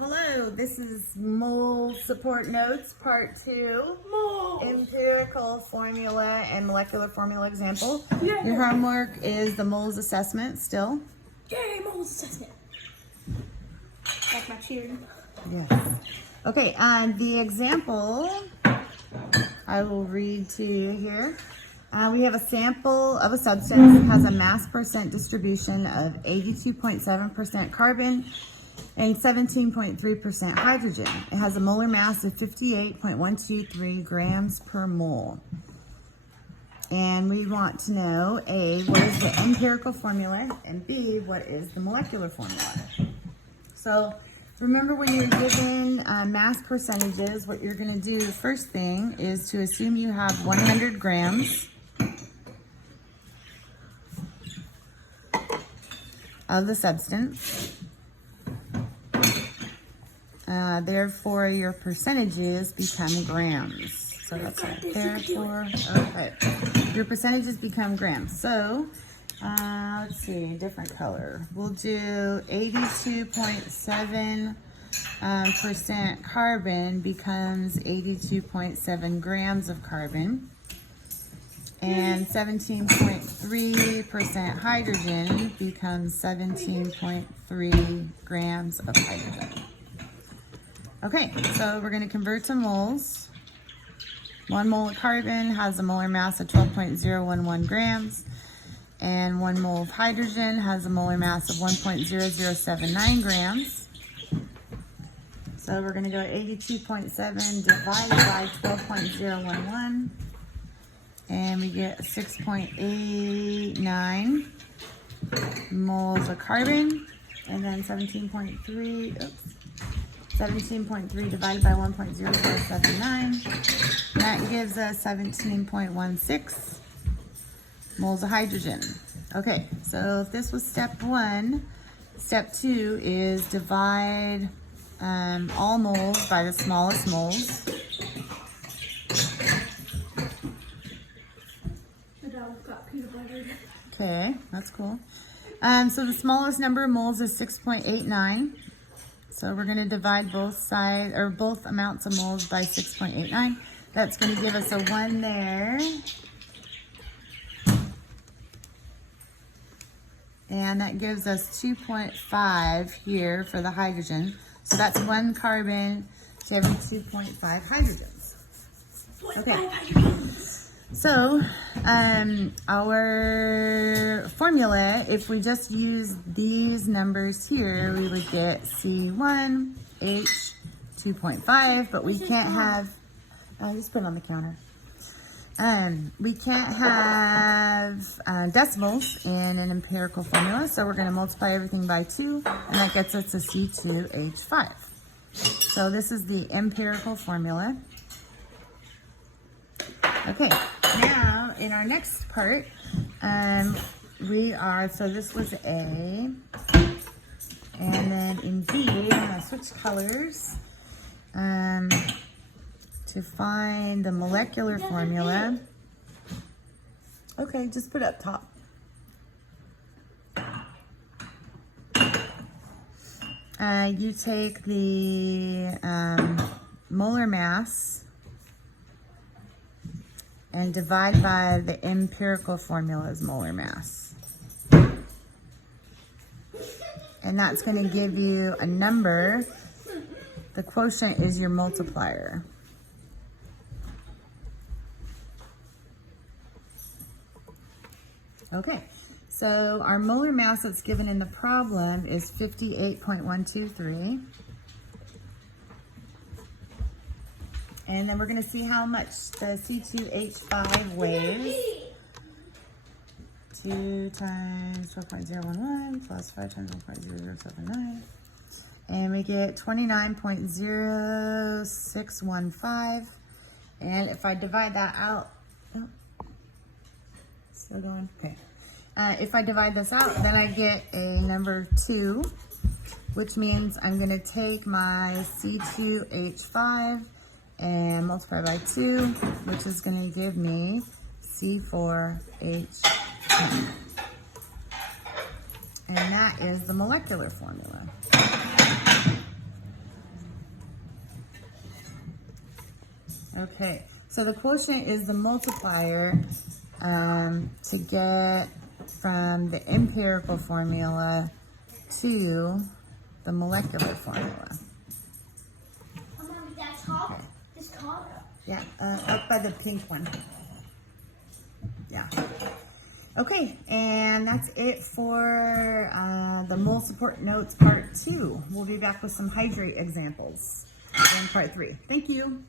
Hello, this is Mole Support Notes, Part 2. Moles. Empirical formula and molecular formula example. Yeah. Your homework is the moles assessment still. Yay, moles assessment. Like my cheering. Yes. Okay, and the example I will read to you here. We have a sample of a substance that has a mass percent distribution of 82.7% carbon and 17.3% hydrogen. It has a molar mass of 58.123 grams per mole. And we want to know, A, what is the empirical formula, and B, what is the molecular formula. So remember, when you're given mass percentages, what you're going to do, the first thing is to assume you have 100 grams of the substance. Therefore, your percentages become grams. So that's right. Therefore, okay, your percentages become grams. So, let's see, different color. We'll do 82.7% carbon becomes 82.7 grams of carbon. And 17.3% hydrogen becomes 17.3 grams of hydrogen. Okay, so we're going to convert to moles. 1 mole of carbon has a molar mass of 12.011 grams, and 1 mole of hydrogen has a molar mass of 1.0079 grams. So we're going to go 82.7 divided by 12.011, and we get 6.89 moles of carbon, and then 17.3 divided by 1.0079. That gives us 17.16 moles of hydrogen. Okay, so if this was step 1, step 2 is divide all moles by the smallest moles. The dog got peanut butter. Okay, that's cool. So the smallest number of moles is 6.89. So we're going to divide both sides, or both amounts of moles, by 6.89. That's going to give us a 1 there. And that gives us 2.5 here for the hydrogen. So that's 1 carbon to every 2.5 hydrogens. Okay. So our formula, if we just use these numbers here, we would get C1H2.5, but we can't have, just put it on the counter. We can't have decimals in an empirical formula, so we're going to multiply everything by 2, and that gets us to C2H5. So this is the empirical formula. Okay, now in our next part, so this was A, and then in B, I'm going to switch colors to find the molecular formula. Okay, just put it up top. You take the molar mass and divide by the empirical formula's molar mass. And that's going to give you a number. The quotient is your multiplier. Okay, so our molar mass that's given in the problem is 58.123. And then we're going to see how much the C2H5 weighs. 2 times 12.011 plus 5 times 1.0079. And we get 29.0615. And if I divide that out, still going, okay. If I divide this out, then I get a number 2, which means I'm going to take my C2H5 and multiply by 2, which is going to give me C4H10. And that is the molecular formula. Okay, so the quotient is the multiplier to get from the empirical formula to the molecular formula. Mom, that's top. This top. Yeah, up by the pink one. Yeah. Okay, and that's it for the mole support notes part 2. We'll be back with some hydrate examples in part 3. Thank you.